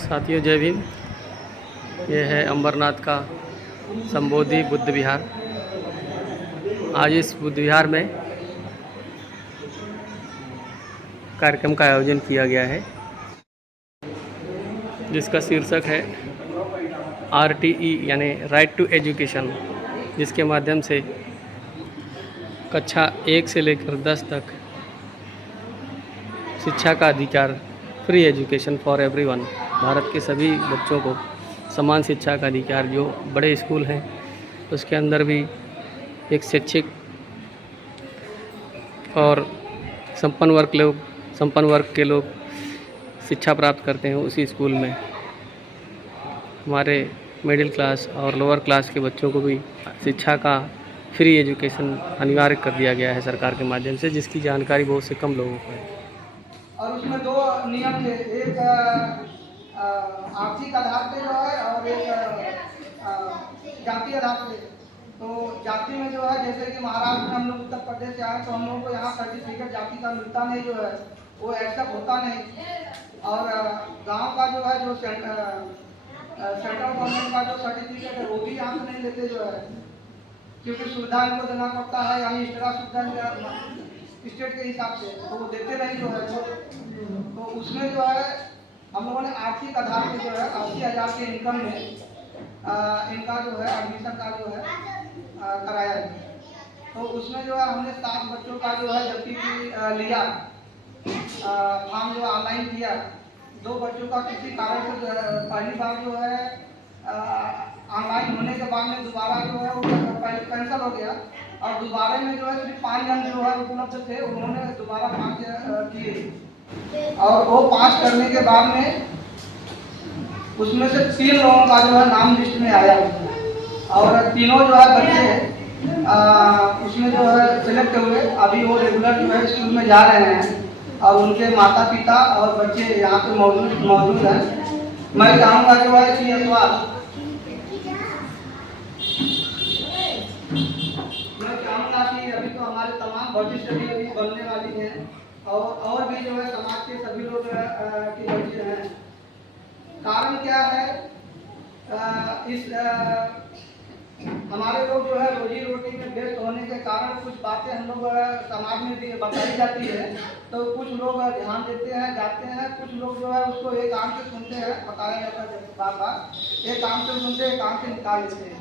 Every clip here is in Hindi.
साथियों जय भीम। ये है अंबरनाथ का संबोधि बुद्ध विहार। आज इस बुद्ध विहार में कार्यक्रम का आयोजन किया गया है जिसका शीर्षक है RTE यानी राइट टू एजुकेशन, जिसके माध्यम से कक्षा 1 से लेकर 10 तक शिक्षा का अधिकार, free education for everyone. Bharat के सभी बच्चों को समान शिक्षा का अधिकार। जो बड़े स्कूल हैं उसके अंदर भी एक शैक्षिक और संपन्न वर्ग के लोग शिक्षा प्राप्त करते हैं। उसी स्कूल में हमारे मिडिल क्लास और लोअर क्लास के बच्चों को भी शिक्षा का फ्री एजुकेशन अनिवार्य कर दिया गया है सरकार के माध्यम से, जिसकी जानकारी बहुत से कम लोगों को है। और उसमें दो नियम थे, एक आर्थिक आधार पे जो है और एक जाति आधार पे। तो जाति में जो है, जैसे कि महाराष्ट्र में हम लोग उत्तर प्रदेश से आए तो हम लोग को यहाँ सर्टिफिकेट जाति का मिलता नहीं, जो है वो एक्सेप्ट होता नहीं। और गांव का जो है, जो सेंट्रल गवर्नमेंट का जो सर्टिफिकेट है वो भी यहाँ से नहीं लेते, जो है क्योंकि सुविधा इनको देना पड़ता है, यानी एक्स्ट्रा सुविधा स्टेट के हिसाब से, तो वो देते नहीं जो है। तो उसमें जो है हम लोगों ने आर्थिक आधार पे जो है 80,000 के इनकम में इनका जो है एडमिशन का जो है कराया है। तो उसमें जो है हमने 7 बच्चों का जो है जबकि लिया फॉर्म जो ऑनलाइन किया। 2 बच्चों का किसी कारण से जो है पहली बार जो है ऑनलाइन होने के बाद में दोबारा जो है वो कैंसिल हो गया, और दोबारा में जो है सिर्फ 5 जन जो है उपलब्ध थे, उन्होंने दोबारा 5 किए। और वो 5 करने के बाद में उसमें से 3 लोगों का जो है नाम लिस्ट में आया, और तीनों जो है बच्चे उसमें जो है सिलेक्ट हुए। अभी वो रेगुलर जो है स्कूल में जा रहे हैं और उनके माता पिता और बच्चे यहाँ पे मौजूद हैं। मैं चाहूँगा जो है कि अभी तो हमारे तमाम भविष्य भी अभी बनने वाली हैं, और भी जो है समाज के सभी लोग के बच्चे हैं। कारण क्या है, हमारे लोग जो है रोजी रोटी में व्यस्त होने के कारण कुछ बातें हम लोग समाज में भी बताई जाती है, तो कुछ लोग ध्यान देते हैं, जाते हैं। कुछ लोग जो है उसको एक आंख से सुनते हैं, बताया जाता है बार बार, एक आंख से सुनते हैं, एक आंख से निकाल देते हैं।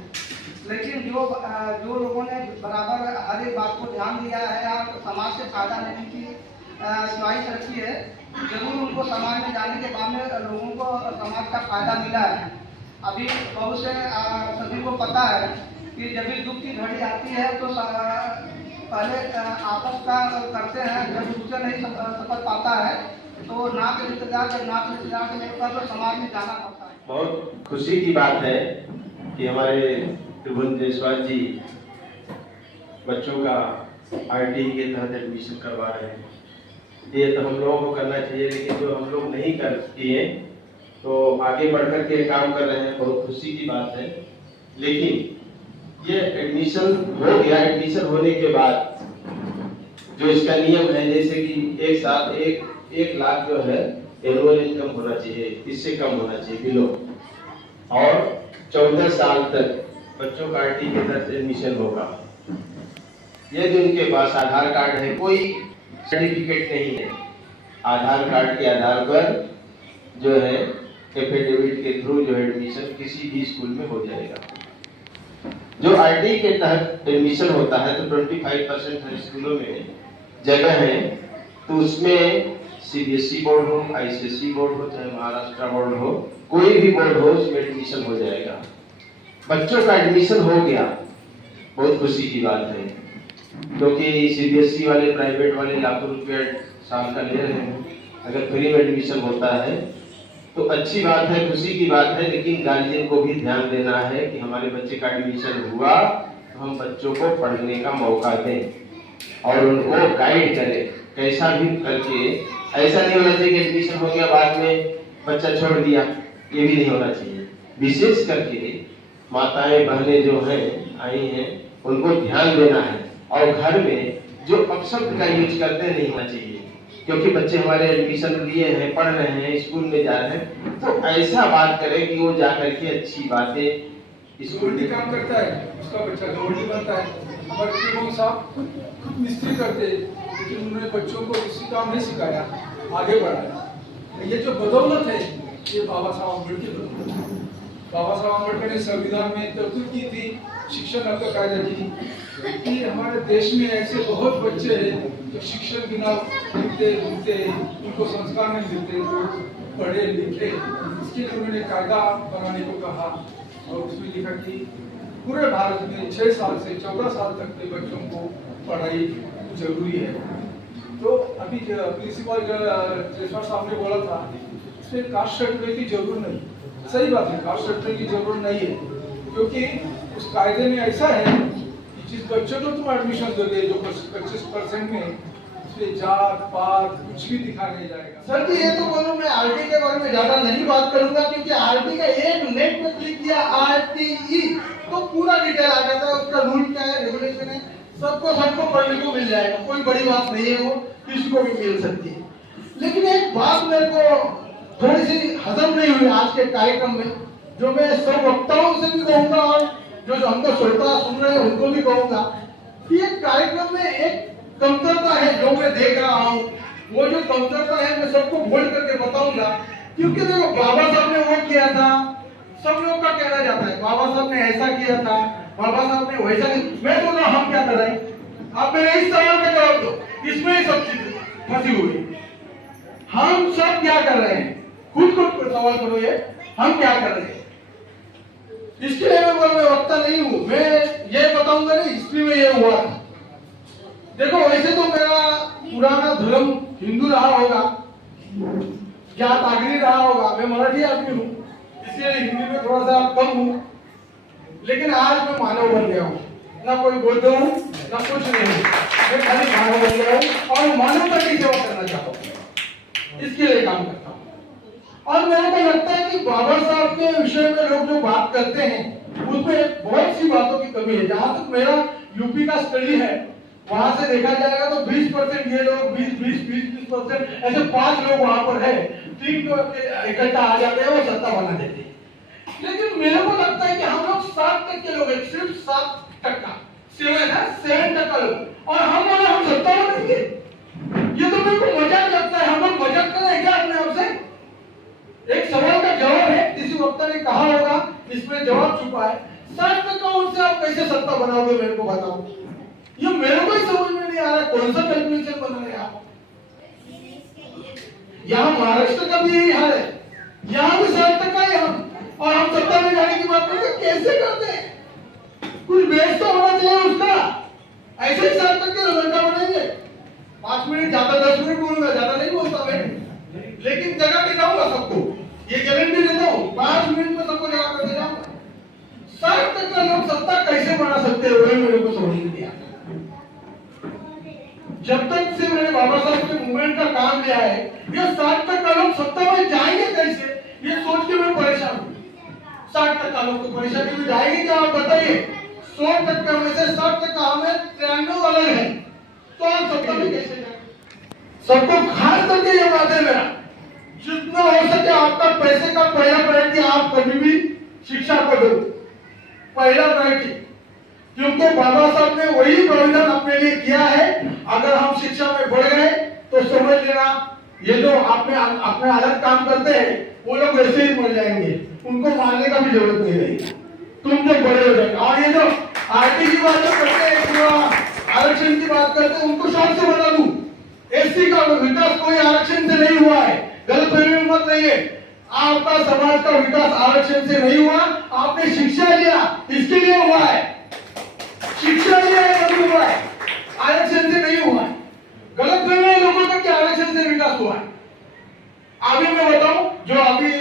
लेकिन जो लोगों ने बराबर हर एक बात को ध्यान दिया है या समाज से फायदा लेने की ख्वाहिश रखी है, जरूर उनको समाज में जाने के बाद में लोगों को समाज का फायदा मिला है। अभी बहुत से सभी को पता है कि जब भी दुख की घड़ी आती है तो पहले आपस का करते हैं, जब उससे नहीं सफल पाता है तो नाक रिश्तेदार, जब नाक रिश्तेदार से नहीं होता तो समाज में जाना पड़ता है। बहुत खुशी की बात है कि हमारे त्रिभुवन जायसवाल जी बच्चों का RTE के तहत एडमिशन करवा रहे हैं। ये तो हम लोगों को करना चाहिए, लेकिन जो हम लोग नहीं कर किए तो आगे बढ़कर के काम कर रहे हैं, बहुत खुशी की बात है। लेकिन ये एडमिशन हो गया, एडमिशन होने के बाद जो इसका नियम है, जैसे कि एक साथ 1 लाख जो है एनुअल इनकम होना चाहिए, इससे कम होना चाहिए बिलो, और 14 साल तक बच्चों का RTE के तहत एडमिशन होगा। यदि उनके पास आधार कार्ड है, कोई सर्टिफिकेट नहीं है, आधार कार्ड के आधार पर जो है एफिडेविट के थ्रू जो एडमिशन किसी भी स्कूल में हो जाएगा। जो RTE के तहत एडमिशन होता है तो 25% हर स्कूलों में जगह है, तो उसमें CBSE बोर्ड हो, ICSE बोर्ड हो, चाहे महाराष्ट्र बोर्ड हो, कोई भी बोर्ड हो, उसमें एडमिशन हो जाएगा। बच्चों का एडमिशन हो गया, बहुत खुशी की बात है, क्योंकि CBSE वाले, प्राइवेट वाले लाखों रुपये साल का ले रहे हैं। अगर फ्री में एडमिशन होता है तो अच्छी बात है, खुशी की बात है। लेकिन गार्जियन को भी ध्यान देना है कि हमारे बच्चे का एडमिशन हुआ तो हम बच्चों को पढ़ने का मौका दें और उनको गाइड करें, कैसा भी करके। ऐसा नहीं होना चाहिए कि एडमिशन हो गया बाद में बच्चा छोड़ दिया, ये भी नहीं होना चाहिए। विशेष करके माताएं बहनें जो हैं आई हैं, उनको ध्यान देना है, और घर में जो अपशब्द का यूज करते नहीं होना चाहिए। क्योंकि बच्चे हमारे एडमिशन लिए हैं, पढ़ रहे हैं, स्कूल में जा रहे हैं, तो ऐसा बात करें कि वो जाकर के अच्छी बातें स्कूल में काम करता है, उसका बच्चा गवर्नमेंट बनता है। हमारे मोहन साहब खुद मिस्त्री करते, लेकिन उन्होंने बच्चों को किसी काम नहीं सिखाया, आगे बढ़ाया। ये जो बदौलत है ये बाबा साहब अम्बेडकर बदौलत है। बाबा साहब अम्बेडकर ने संविधान में तरतूब की थी, शिक्षण हक कायदा की, कि हमारे देश में ऐसे बहुत बच्चे हैं जो शिक्षण बिना घूमते घूमते उनको संस्कार नहीं मिलते, तो पढ़े लिखे। इसके लिए उन्होंने कायदा बनाने को कहा और उसमें लिखा कि पूरे भारत में 6 साल से 14 साल तक के बच्चों को पढ़ाई जरूरी है। तो अभी प्रिंसिपल जयसवाल साहब ने बोला था इसमें कास्ट सर्टिफिकेट की जरूरत नहीं। सही बात है, कास्ट सर्टिफिकेट की जरूरत नहीं है, क्योंकि उस कायदे में ऐसा है कि जिस बच्चे को तुम एडमिशन दोगे जो 25% में, उसमें जात पात कुछ भी दिखा नहीं जाएगा। सर जी ये तो बोलूं, मैं आरटी के बारे में ज्यादा नहीं बात करूंगा, क्योंकि आरटी का एक नेट पे क्लिक किया आरटीई तो पूरा डिटेल आ जाता है, उसका रूल क्या है, रेगुलेशन है, सबको पढ़ने को मिल जाएगा। कोई बड़ी बात नहीं है, वो किसी को भी मिल सकती है। लेकिन एक बात मेरे को थोड़ी सी हजम नहीं हुई आज के कार्यक्रम में, जो मैं सब वक्ताओं से भी कहूंगा और जो हमको श्रोता सुन रहे हैं उनको भी कहूंगा कि एक कार्यक्रम में एक कमतरता है जो मैं देख रहा हूँ। वो जो कमतरता है मैं सबको बोल करके बताऊंगा, क्योंकि देखो बाबा साहब ने वो किया था, सब लोग का कहना जाता है बाबा साहब ने ऐसा किया था, बाबा साहब ने वैसा नहीं। मैं बोल रहा हूँ हम क्या कर रहे हैं, आप मेरे इस सवाल का जवाब दो, इसमें ही सब चीज फंसी हुई। हम सब क्या कर रहे हैं, खुद को सवाल करो, ये हम क्या कर रहे हैं। इसके लिए मैं बोल रहा वक्ता नहीं हूँ, मैं ये बताऊंगा नहीं हिस्ट्री में ये हुआ था। देखो वैसे तो मेरा पुराना धर्म हिंदू रहा होगा, जात आगरी रहा होगा, मैं मराठी आदमी हूँ इसलिए हिंदी में थोड़ा सा कम हूँ, लेकिन आज मैं मानव बन गया हूँ, ना कोई बौद्ध हूँ ना कुछ नहीं, मैं खाली मानव बन गया हूँ और मानवता की सेवा करना चाहता हूँ, इसके लिए काम करता हूँ। और मेरे को लगता है कि बाबा साहब के विषय में लोग जो बात करते हैं उसमें बहुत सी बातों की कमी है। जहां तक मेरा यूपी का स्टडी है वहां से देखा जाएगा तो 20% ये लोग 20% ऐसे 5 लोग वहां पर है, 3 लोग इकट्ठा आ जाते हैं वो सत्ता बना देते हैं। लेकिन मेरे को लगता है कि हम लोग 7% लोग हैं, सिर्फ 7%, 7% लोग, और हम सत्ता बनाएंगे। ये तो मेरे को मजाक लगता है, हम लोग मजाक कर रहे हैं क्या अपने आप से। एक सवाल का जवाब है, किसी वक्ता ने कहा होगा, इसमें जवाब छुपा है। 7% उनसे आप कैसे सत्ता बनाओगे मेरे को बताओ, ये मेरे को ही समझ में नहीं आ रहा, कौन सा कैलकुलेशन बना रहे आप। यहाँ महाराष्ट्र का भी यही हाल है, यहाँ भी 7% है हम, और हम सत्ता में जाने की बात करते कैसे करते हैं, कुछ बेस तो होना चाहिए उसका। ऐसे ही 7% लड़का बनाएंगे, 5 मिनट ज्यादा 10 मिनट बोलूंगा, ज्यादा नहीं बोलता मैं, लेकिन जगह के जाऊंगा सबको, ये गारंटी देता हूँ 5 मिनट में सबको जगह करके जाऊंगा। 7% लोग सत्ता कैसे बना सकते हैं वही मेरे को समझ नहीं आता। जब तक से मैंने बाबा साहब के मूवमेंट का काम लिया है, ये 7% लोग सत्ता में जाएंगे कैसे, ये सोच के मैं परेशान हूँ। 60% लोग तो परेशानी में जाएंगे क्या आप बताइए। 100% में से 60% हमें 93 अलग है, तो आप सत्ता में कैसे जाएंगे। सबको खास करके ये बात है मेरा, जितना हो सके आपका पैसे का पहला प्रायोरिटी आप कभी भी शिक्षा को दो, पहला प्रायोरिटी, क्योंकि बाबा साहब ने वही प्रावधान अपने लिए किया है। अगर हम शिक्षा में बढ़ गए तो समझ लेना ये जो अपने अलग काम करते हैं वो लोग वैसे ही मर जाएंगे, उनको मारने का भी जरूरत नहीं रहेगी, तुम जो बड़े हो जाएंगे। और ये जो आरटी की बात करते हैं, आरक्षण की बात करते हैं, उनको शौक से बता दूं, एससी का विकास कोई आरक्षण से नहीं हुआ है, गलतफहमी मत रहिए। आपका समाज का विकास आरक्षण से नहीं हुआ, आपने शिक्षा लिया इसके लिए हुआ है, शिक्षा लिया है हुआ है, आरक्षण से नहीं हुआ है। गलतफहमी लोगों का क्या आरक्षण से विकास हुआ है। अभी मैं बताऊं, जो अभी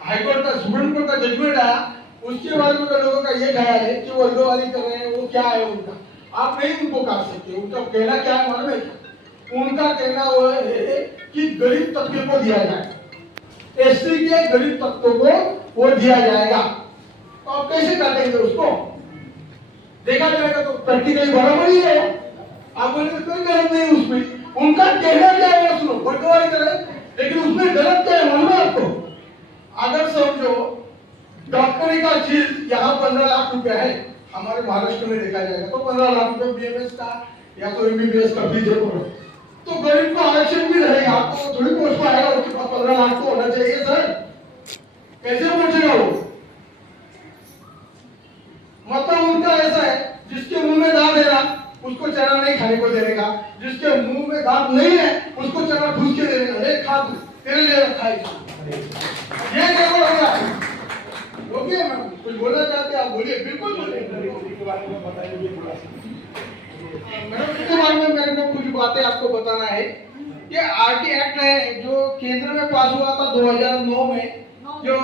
हाईकोर्ट का सुप्रीम कोर्ट का जजमेंट आया उसके बारे में लोगों का ये ख्याल है कि वो वर्गवारी कर रहे हैं, वो क्या है उनका, आप नहीं उनको काट सकते। उनका कहना क्या है मालूम है, उनका कहना वो है कि गरीब तबके को दिया जाए, एससी के गरीब तबकों को वो दिया जाएगा, तो आप कैसे काटेंगे उसको। देखा जाएगा तो प्रैक्टिकली बराबर ही है, आप बोलेंगे कोई गलत नहीं उसमें, उनका कहना क्या है वो सुनो, बंटवारी करें, लेकिन उसमें गलत क्या है मालूम है आपको? अगर समझो डॉक्टरी का चीज यहाँ 15 लाख रुपया है, हमारे महाराष्ट्र में देखा जाएगा तो 15 लाख रुपए बीएमएस का या तो एमबीबीएस का फीस है, तो गरीब को आरक्षण भी रहेगा, आपको थोड़ी पोस्ट पाएगा, उसके पास 15 लाख तो होना चाहिए सर, कैसे पहुंचेगा वो? मतलब उनका ऐसा है, जिसके मुंह में दांत है ना उसको चना नहीं खाने को देगा, जिसके मुंह में दांत नहीं है उसको चना ठूस के देगा, ले खा तू, तेरे लिए रखा है। ये क्या हो रहा है? ओके मैम, कुछ बोलना चाहते हैं आप बोलिए, बिल्कुल बोलिए। के बारे में बताइए थोड़ा सा मैडम, इसके बारे में मेरे को कुछ बातें आपको बताना है। ये आरटी एक्ट है जो केंद्र में पास हुआ था 2009 में, जो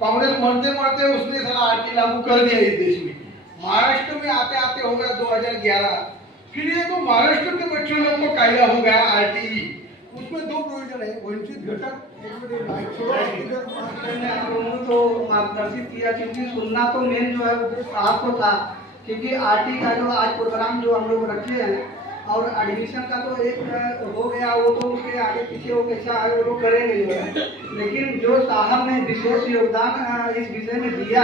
कांग्रेस मरते मरते उसने सारा आरटी लागू कर दिया इस देश में। महाराष्ट्र में आते आते हो गया 2011, फिर ये तो महाराष्ट्र के बच्चों लोग को कायदा हो गया आरटीई, उसमें 2 प्रोविजन है, वंचित घटक तो मार्गदर्शित किया, क्योंकि सुनना तो मेन जो है उद्देश्य आपको था, क्योंकि आरटी का जो आज प्रोग्राम जो हम लोग रखे हैं और एडमिशन का तो एक हो गया, वो तो उसके आगे पीछे वो कैसा है वो लोग करेंगे जो है, लेकिन जो साहब ने विशेष योगदान इस विषय में दिया,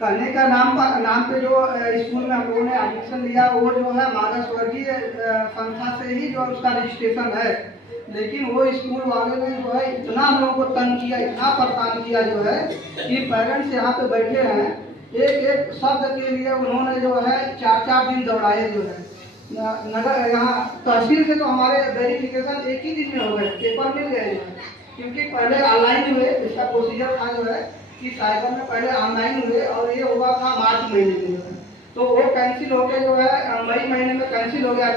कहने का नाम पे जो स्कूल में हम लोगों ने एडमिशन लिया वो जो है मानस वर्गीय संस्था से ही जो उसका रजिस्ट्रेशन है, लेकिन वो स्कूल वाले ने जो है इतना हम लोगों को तंग किया, इतना परेशान किया जो है कि पेरेंट्स यहाँ पे बैठे हैं, एक एक शब्द के लिए उन्होंने जो है 4-4 दिन दौड़ाए जो है नगर यहाँ तहसील से, तो हमारे वेरिफिकेशन एक ही दिन में हो गए, पेपर मिल गए जो है, क्योंकि पहले ऑनलाइन हुए, इसका प्रोसीजर था जो है कि साइबर में पहले ऑनलाइन हुए और ये हुआ था मार्च महीने में जो है, तो वो कैंसिल हो गया जो है, मई महीने में कैंसिल हो गया।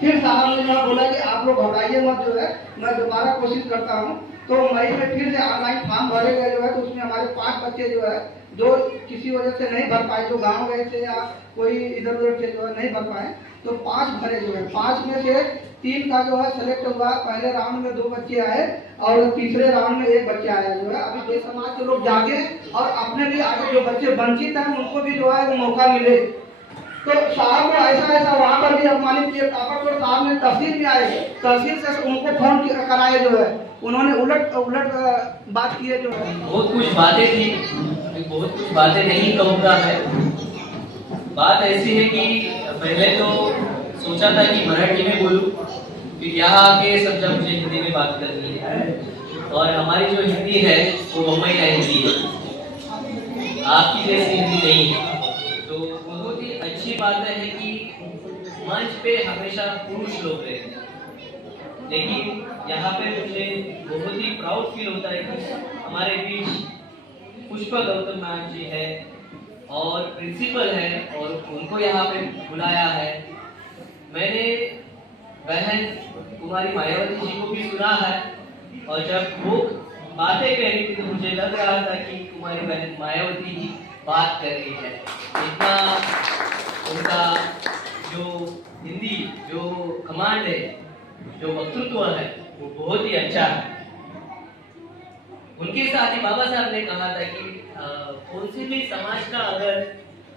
फिर साहब ने जो बोला कि आप लोग घबराइए मत जो है, मैं दोबारा कोशिश करता हूँ, तो मई में फिर से ऑनलाइन फॉर्म भरे गए जो है, तो उसमें हमारे 5 बच्चे जो है जो किसी वजह से नहीं भर पाए, जो गाँव गए थे या कोई इधर उधर से जो है नहीं भर पाए, तो 5 भरे जो है, 5 में से 3 का जो है सेलेक्ट हुआ। पहले राउंड में 2 बच्चे आए और तीसरे राउंड में 1 बच्चा आया जो है। अभी के समाज के लोग जागे और अपने भी आगे जो बच्चे वंचित हैं उनको भी जो है वो मौका मिले, तो साहब को ऐसा वहाँ पर भी अपमानित किया। तो साहब ने तहसील में आए, तहसील से उनको फोन कराए जो है, उन्होंने उलट बात की है जो है। बहुत कुछ बातें थी, बहुत कुछ बातें नहीं कहूँगा मैं। बात ऐसी है कि पहले तो सोचा था कि मराठी में बोलूं, फिर यहाँ आके समझा मुझे हिंदी में बात करनी है, और हमारी जो हिंदी है वो बम्बई का हिंदी है, आपकी जैसी हिंदी नहीं है। तो बहुत ही अच्छी बात है कि मंच पे हमेशा पुरुष लोग रहते हैं, लेकिन यहाँ पे मुझे बहुत ही प्राउड फील होता है कि हमारे बीच पुष्पा गौतम मैम जी है और प्रिंसिपल है, और उनको यहाँ पे बुलाया है। मैंने बहन कुमारी मायावती जी को भी सुना है, और जब वो बातें कह रही थी तो मुझे लग रहा था कि कुमारी बहन मायावती जी बात कर रही है। इतना उनका जो हिंदी जो कमांड है, जो वक्तृत्व है, वो बहुत ही अच्छा है। उनके साथ ही बाबा साहब ने कहा था कि कौन से भी समाज का अगर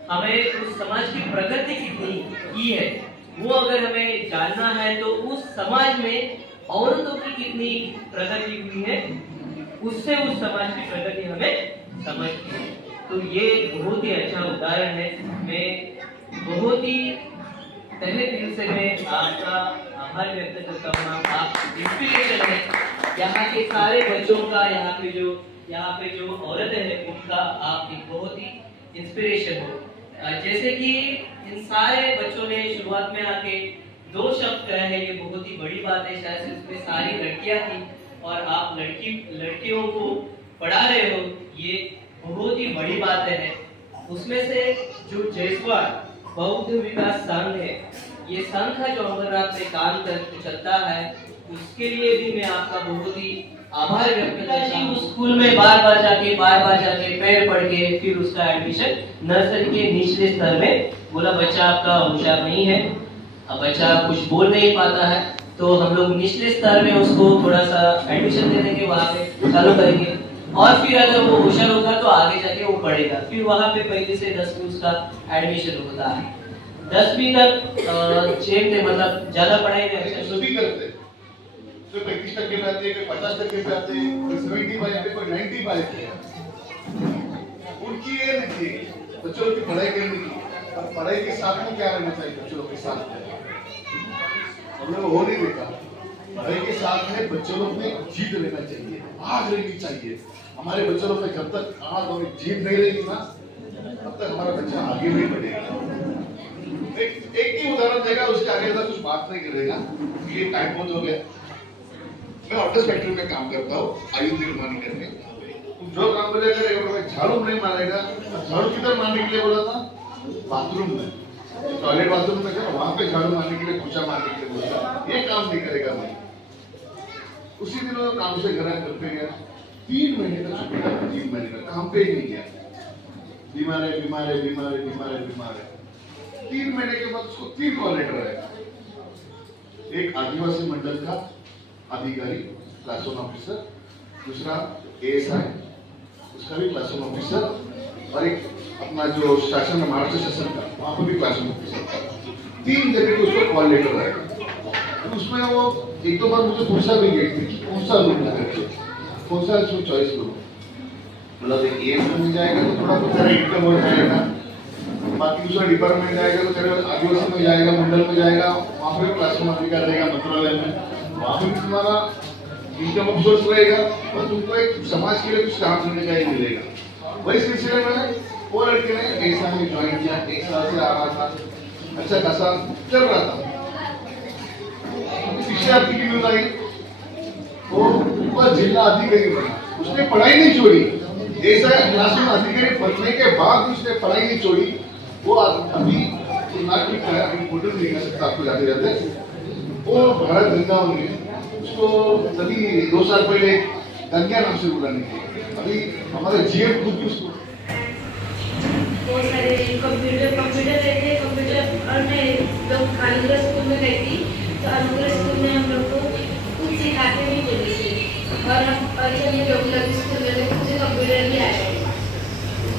हमें उस समाज की प्रगति कितनी की है वो अगर हमें जानना है, तो उस समाज में औरतों की कितनी प्रगति हुई है, उससे उस समाज की प्रगति हमें समझती है। तो ये बहुत ही अच्छा उदाहरण है। मैं बहुत ही पहले दिल से मैं आपका आभार व्यक्त करता हूँ। आप इंस्पिरेशन है यहाँ के सारे बच्चों का, यहाँ पे जो औरतें हैं उनका आप एक बहुत ही इंस्पिरेशन हो। जैसे कि इन सारे बच्चों ने शुरुआत में आके 2 शब्द कहे हैं, ये बहुत ही बड़ी बात है। शायद इसमें सारी लड़कियां थी और आप लड़कियों को पढ़ा रहे हो, ये बहुत ही बड़ी बात है। उसमें से जो जयसवाल बौद्ध विकास संघ है, ये संघ है जो अमरनाथ में काम चलता है, उसके लिए भी मैं आपका बहुत ही आभार व्यक्त करता हूँ। उस स्कूल में बार बार जाके पैर पड़ के फिर उसका एडमिशन नर्सरी के निचले स्तर में बोला, बच्चा आपका होशियार नहीं है, अब बच्चा कुछ बोल नहीं पाता है, तो हम लोग निचले स्तर में उसको थोड़ा सा एडमिशन दे देंगे, वहाँ पे चालू करेंगे, और फिर अगर वो होशियार होगा तो आगे जाके वो पढ़ेगा। फिर वहाँ पे 1 से 10 में उसका एडमिशन होता है। 10वीं तक जेब थे, मतलब ज्यादा पढ़ाई नहीं लेकिन अच्छा। सभी करते हैं, कोई 35% पे आते हैं, कोई 50% पे आते हैं, कोई 75 पे, कोई 95 पे। उनकी ये नहीं थी बच्चों की पढ़ाई करने की, और पढ़ाई के साथ में क्या रहना चाहिए बच्चों के साथ में, हम लोग हो नहीं देखा। पढ़ाई के साथ में बच्चों लोग में जीत लेना चाहिए, आग रहनी चाहिए। हमारे बच्चों लोग में जब तक आग और जीत नहीं रहेगी ना, तब तक हमारा बच्चा आगे नहीं बढ़ेगा। एक ही उदाहरण देगा, उसके आगे तक कुछ बात नहीं करेगा, ये टाइम बहुत हो गया। मैं ऑटोस फैक्ट्री में काम करता हूँ, आयु निर्माण करने। जो काम मुझे करेगा, झाड़ू नहीं मारेगा, झाड़ू किधर मारने के लिए बोला था? बाथरूम में, टॉयलेट बाथरूम में, वहां पे झाड़ू मारने के लिए, पोछा मारने के लिए बोला, ये काम नहीं करेगा मैं। उसी दिन वो काम से घर पे गया, 3 महीने का छुट्टी था, 3 महीने का काम पे ही नहीं गया। बीमार है, बीमार है, बीमार है, बीमार है, बीमार है। 3 महीने के बाद उसको 3 कॉल लेटर आया। एक आदिवासी मंडल का अधिकारी, क्लास 1 ऑफिसर, दूसरा ASI, उसका भी क्लास 1 ऑफिसर, और एक अपना जो शासन है महाराष्ट्र शासन का, वहां पर भी क्लास 1 ऑफिसर। 3 जगह को उसको कॉल लेटर आया। उसमें वो एक दो बार मुझे पूछा भी गई थी कि कौन सा रूम लगा, कौन सा इसमें चॉइस करूं। मतलब एक एम में मिल जाएगा तो थोड़ा कुछ इनकम हो जाएगा, बाकी दूसरा डिपार्टमेंट जाएगा तो तेरे आदिवासी में जाएगा, मंडल में जाएगा, वहाँ पे क्लास 1 अधिकार रहेगा मंत्रालय में, वहाँ पे तुम्हारा इनकम ऑफ सोर्स रहेगा और तुमको एक समाज के लिए कुछ काम करने का ही मिलेगा। वही सिलसिले में वो लड़के ने ऐसा में ज्वाइन किया, 1 साल से आ रहा था, अच्छा खासा चल रहा था। पिछले हफ्ते की न्यूज आई, वो ऊपर जिला अधिकारी बना, उसने पढ़ाई नहीं छोड़ी। ऐसा क्लास 1 अधिकारी बनने के बाद उसने पढ़ाई नहीं छोड़ी। वो अभी नागरिक है, अभी फोटो नहीं कर सकता आपको जाते जाते, वो भारत गंगा में उसको तभी 2 साल पहले गंगा नाम से बुलाने के, अभी हमारे जीएम खुद भी उसको बहुत सारे कंप्यूटर रहते हैं, कंप्यूटर और मैं लोग अनुग्रह स्कूल में गई थी, तो अनुग्रह स्कूल में हम लोग को कुछ सिखाते भी चले थे, और जब ये लोग स्कूल में मुझे कंप्यूटर भी आया है,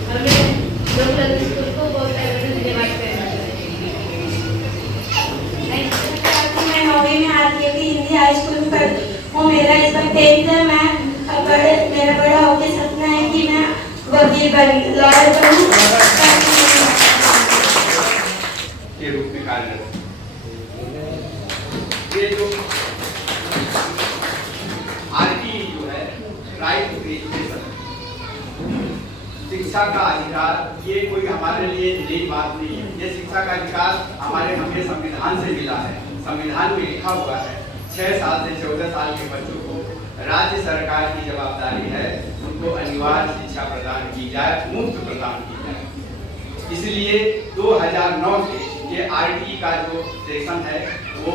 और मैं लोग स्कूल को बहुत धन्यवाद करना चाहती हूँ। मैं 9वीं में आती थी, हिंदी हाई स्कूल में पढ़ती हूँ, मेरा इस बार 10th है। मेरा बड़ा होकर सपना है कि मैं वकील बनूं, लॉयर बनूं के रूप में कार्यरत। ये जो RT जो है, राइट टू एजुकेशन, शिक्षा का अधिकार, ये कोई हमारे लिए नई बात नहीं है। ये शिक्षा का अधिकार हमें संविधान से मिला है, संविधान में लिखा हुआ है 6 साल से 14 साल के बच्चों को राज्य सरकार की जवाबदारी है उनको अनिवार्य शिक्षा प्रदान की जाए, मुफ्त प्रदान की जाए। इसलिए 2009 से ये RT का जो सेक्शन है वो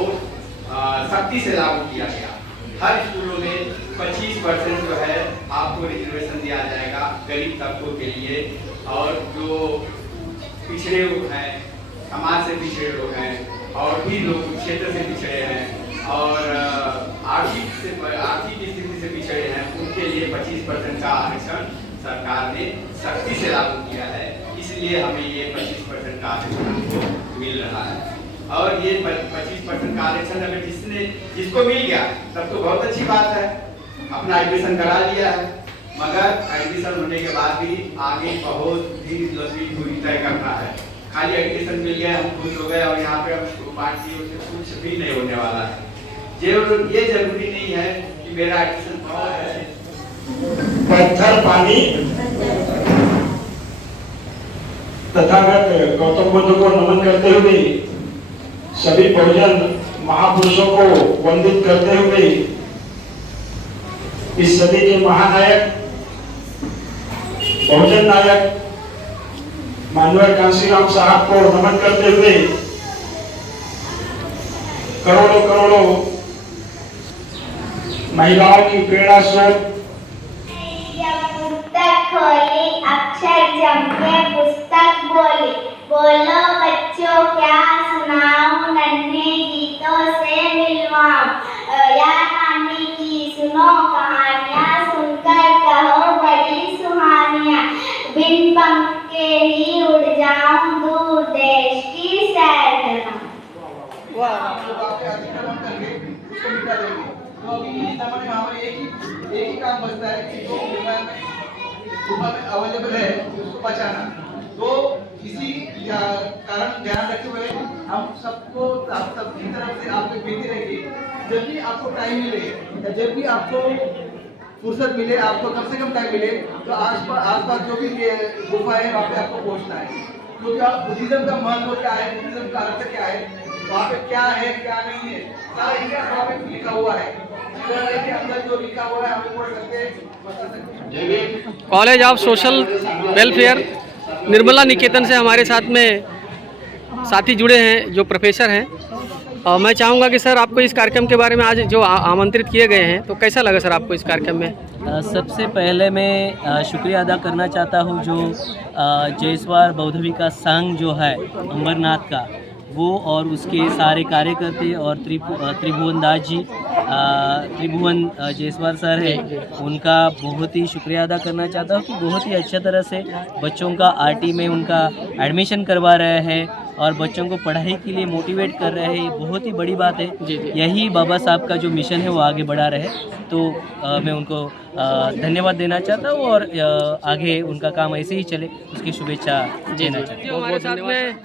सख्ती से लागू किया गया। हर स्कूलों में 25% जो है आपको रिजर्वेशन दिया जाएगा गरीब तबकों के लिए, और जो पिछड़े लोग हैं, समाज से पिछड़े लोग हैं, और भी लोग क्षेत्र से पिछड़े हैं और आर्थिक स्थिति से पिछड़े हैं, उनके लिए 25% का आरक्षण सरकार ने सख्ती से लागू किया है। इसलिए हमें ये 25% का आरक्षण को मिल रहा है, और ये 25% का आरक्षण अगर जिसको मिल गया तब तो बहुत अच्छी बात है, अपना एडमिशन करा लिया है। मगर एडमिशन होने के बाद भी आगे बहुत ही लंबी दूरी तय करना है। खाली एडमिशन मिल गया, हम खुश हो गए और यहाँ पे हम पार्टियों से कुछ भी नहीं होने वाला है। ये जरूरी नहीं है कि मेरा एडमिशन बहुत है। पत्थर पानी तथागत गौतम बुद्ध को नमन करते हुए, सभी बहुजन महापुरुषों को वंदित करते हुए, इस सदी के महानायक, बहुजन नायक माननीय कांशीराम साहब को नमन करते हुए, करोड़ों करोड़ों महिलाओं की प्रेरणा स्रोत पुस्तक खोली, अक्षर जम के पुस्तक बोली, बोलो बच्चों क्या सुनाऊं, नन्हे गीतों से मिलवाऊं, या नानी की सुनो कहानियां, सुनकर कहो बड़ी सुहानियां, बिन पंख के ही उड़ जाऊं दूर देश की सैर समय में हमें एक ही काम बचता है कि जो गुफा में अवेलेबल है उसको बचाना। तो इसी कारण ध्यान रखते हुए हम सबको, आप सबकी तरफ से आपको बेनती रहेगी, जब भी आपको टाइम मिले या जब भी आपको फुर्सत मिले, आपको कम से कम टाइम मिले, तो आसपास जो भी गुफा है वहाँ पे आपको पहुँचना है। क्योंकि बुद्धिज्म का महत्व क्या है, बुद्धिज्म का अर्थ क्या है, वहाँ पे क्या है क्या नहीं है, सारा इतिहास वहाँ पे लिखा हुआ है। के अंदर जो लिखा हुआ है हम पढ़ सकते हैं, बता सकते हैं। College of social welfare Nirmala Niketan से हमारे साथ में साथी जुड़े हैं जो प्रोफेसर हैं, और मैं चाहूँगा कि सर आपको इस कार्यक्रम के बारे में आज जो आमंत्रित किए गए हैं, तो कैसा लगा सर आपको इस कार्यक्रम में? सबसे पहले मैं शुक्रिया अदा करना चाहता हूँ जो जयस्वार बौद्ध विकास संघ जो है अंबरनाथ का, वो और उसके सारे कार्यकर्ते और त्रिभुवन दास जी, त्रिभुवन जयस्वार सर है, उनका बहुत ही शुक्रिया अदा करना चाहता हूँ कि बहुत ही अच्छा तरह से बच्चों का आरटी में उनका एडमिशन करवा रहे हैं और बच्चों को पढ़ाई के लिए मोटिवेट कर रहे हैं। बहुत ही बड़ी बात है। यही बाबा साहब का जो मिशन है वो आगे बढ़ा रहे, तो मैं उनको धन्यवाद देना चाहता हूँ और आगे उनका काम ऐसे ही चले उसकी शुभेच्छा देना चाहता हूँ। हमारे साथ में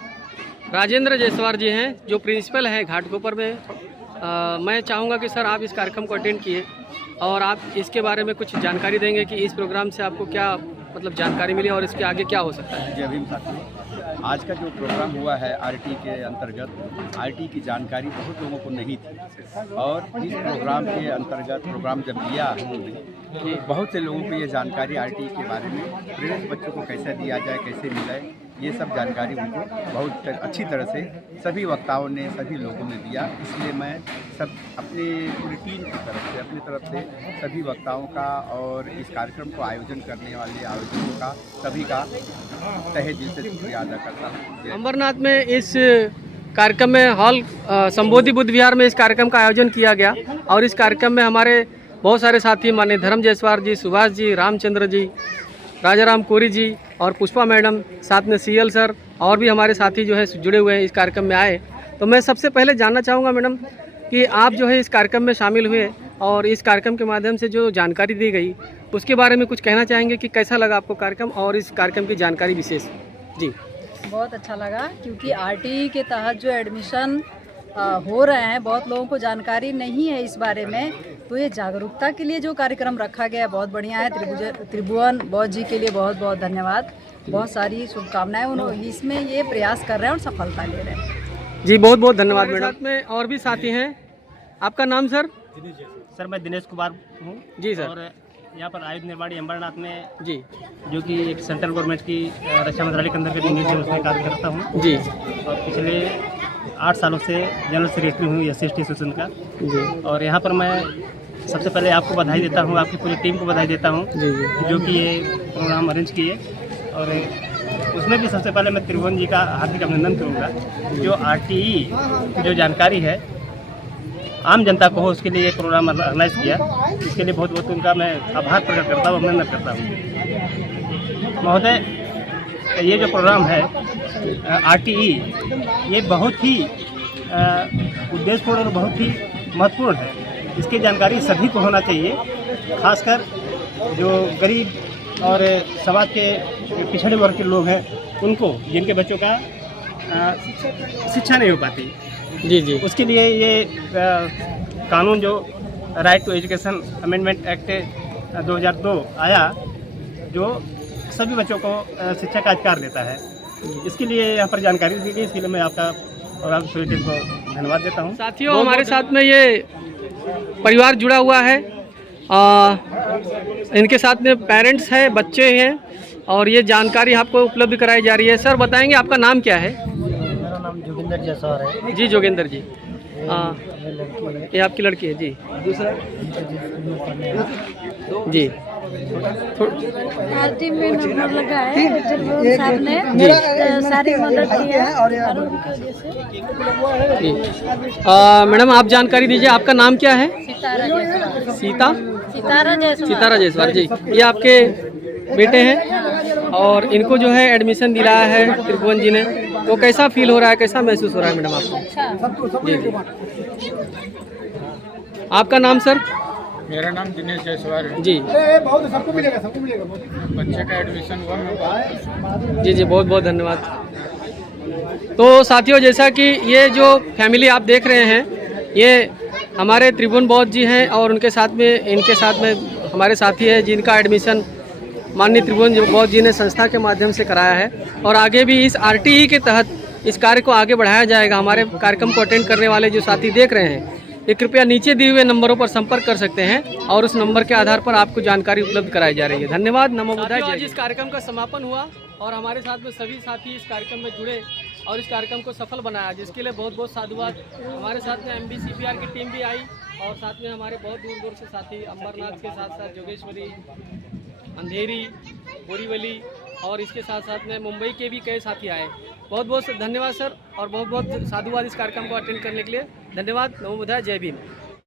राजेंद्र जयसवार जी हैं जो प्रिंसिपल हैं घाटकोपर में। मैं चाहूँगा कि सर आप इस कार्यक्रम को अटेंड किए और आप इसके बारे में कुछ जानकारी देंगे कि इस प्रोग्राम से आपको क्या मतलब जानकारी मिली और इसके आगे क्या हो सकता है। जय भीम साथियों, आज का जो प्रोग्राम हुआ है आरटी के अंतर्गत, आरटी की जानकारी बहुत लोगों को नहीं थी और इस प्रोग्राम के अंतर्गत प्रोग्राम जब लिया हमने, बहुत से लोगों को ये जानकारी आरटी के बारे में, प्रेरित बच्चों को कैसे दिया जाए, कैसे मिले, ये सब जानकारी उनको बहुत अच्छी तरह से सभी वक्ताओं ने, सभी लोगों ने दिया। इसलिए मैं सब अपनी पूरी टीम की तरफ से, अपनी तरफ से सभी वक्ताओं का और इस कार्यक्रम को आयोजन करने वाले आयोजकों का, सभी का तहे दिल से शुक्रिया अदा करता हूँ। अंबरनाथ में इस कार्यक्रम में हॉल संबोधि बुद्ध विहार में इस कार्यक्रम का आयोजन किया गया और इस कार्यक्रम में हमारे बहुत सारे साथी माननीय धर्म जयसवार जी, सुभाष जी, रामचंद्र जी, राजाराम कोरी जी और पुष्पा मैडम, साथ में सीएल सर और भी हमारे साथी जो है जुड़े हुए हैं इस कार्यक्रम में आए। तो मैं सबसे पहले जानना चाहूँगा मैडम कि आप जो है इस कार्यक्रम में शामिल हुए और इस कार्यक्रम के माध्यम से जो जानकारी दी गई उसके बारे में कुछ कहना चाहेंगे कि कैसा लगा आपको कार्यक्रम और इस कार्यक्रम की जानकारी विशेष? जी, बहुत अच्छा लगा क्योंकि आरटी के तहत जो एडमिशन हो रहे हैं, बहुत लोगों को जानकारी नहीं है इस बारे में, तो ये जागरूकता के लिए जो कार्यक्रम रखा गया बहुत बढ़िया है। त्रिभुवन बौद्ध जी के लिए बहुत बहुत धन्यवाद, बहुत सारी शुभकामनाएं उन्होंने इसमें ये प्रयास कर रहे हैं और सफलता ले रहे हैं। जी बहुत बहुत धन्यवाद मैडम। साथ में और भी साथी हैं, आपका नाम सर? सर मैं दिनेश कुमार हूँ जी सर। और यहाँ पर आयुध निर्माणी अंबरनाथ में जी, जो कि एक सेंट्रल गवर्नमेंट की रक्षा मंत्रालय के अंदर यूनिट है उसमें कार्य करता हूँ जी, और पिछले 8 सालों से जनरल सेक्रेटरी हूँ SC ST एसोसिएशन का जी। और यहाँ पर मैं सबसे पहले आपको बधाई देता हूँ, आपकी पूरी टीम को बधाई देता हूँ जो कि ये प्रोग्राम अरेंज किए, और उसमें भी सबसे पहले मैं त्रिभुवन जी का हार्दिक अभिनंदन करूँगा। जो RTE की जो जानकारी है आम जनता को हो, उसके लिए ये प्रोग्राम ऑर्गेनाइज किया, इसके लिए बहुत बहुत उनका मैं आभार प्रकट करता हूँ, अभिनंदन करता हूँ। महोदय, ये जो प्रोग्राम है RTE, ये बहुत ही उद्देश्यपूर्ण और बहुत ही महत्वपूर्ण है। इसकी जानकारी सभी को होना चाहिए, खासकर जो गरीब और समाज के पिछड़े वर्ग के लोग हैं उनको, जिनके बच्चों का शिक्षा नहीं हो पाती। जी जी, उसके लिए ये कानून जो right to education amendment act 2002 आया, जो सभी बच्चों को शिक्षा का अधिकार देता है, इसके लिए यहाँ पर जानकारी दी गई। इसके लिए मैं आपका और आप पूरी टीम को धन्यवाद देता हूँ। साथियों, हमारे साथ में ये परिवार जुड़ा हुआ है, इनके साथ में पेरेंट्स हैं, बच्चे हैं और ये जानकारी आपको उपलब्ध कराई जा रही है। सर बताएंगे आपका नाम क्या है? मेरा नाम जोगिंदर जयसवार है। जी जोगिंदर जी, ये आपकी लड़की है जी। दूसरा जी, आरटी में नंबर लगा है, साहब ने सारी मदद की है और मैडम आप जानकारी दीजिए, आपका नाम क्या है? सितारा जयसवार जी। ये आपके बेटे हैं और इनको जो है एडमिशन दिलाया है त्रिभुवन जी ने, तो कैसा फील हो रहा है, कैसा महसूस हो रहा है मैडम आपको? जी जी। आपका नाम सर? मेरा नाम दिनेश जायसवाल है जी। सबको मिलेगा, सबको मिलेगा। बच्चे का एडमिशन हुआ मैं जी जी, बहुत बहुत धन्यवाद। तो साथियों, जैसा कि ये जो फैमिली आप देख रहे हैं, ये हमारे त्रिभुवन बौद्ध जी हैं और इनके साथ में हमारे साथी है जिनका एडमिशन माननीय त्रिभुवन बौद्ध जी ने संस्था के माध्यम से कराया है और आगे भी इस RTE के तहत इस कार्य को आगे बढ़ाया जाएगा। हमारे कार्यक्रम को अटेंड करने वाले जो साथी देख रहे हैं, ये कृपया नीचे दिए हुए नंबरों पर संपर्क कर सकते हैं और उस नंबर के आधार पर आपको जानकारी उपलब्ध कराई जा रही है। धन्यवाद। नमो बुद्धाय। आज इस कार्यक्रम का समापन हुआ और हमारे साथ में सभी साथी इस कार्यक्रम में जुड़े और इस कार्यक्रम को सफल बनाया, जिसके लिए बहुत बहुत साधुवाद। हमारे साथ में MBCPR की टीम भी आई और साथ में हमारे बहुत दूर दूर से साथी अंबरनाथ के साथ साथ जोगेश्वरी, अंधेरी, बोरीवली और इसके साथ साथ में मुंबई के भी कई साथी आए। बहुत बहुत धन्यवाद सर और बहुत बहुत साधुवाद इस कार्यक्रम को अटेंड करने के लिए। धन्यवाद। नमो बुद्धाय। जय भीम।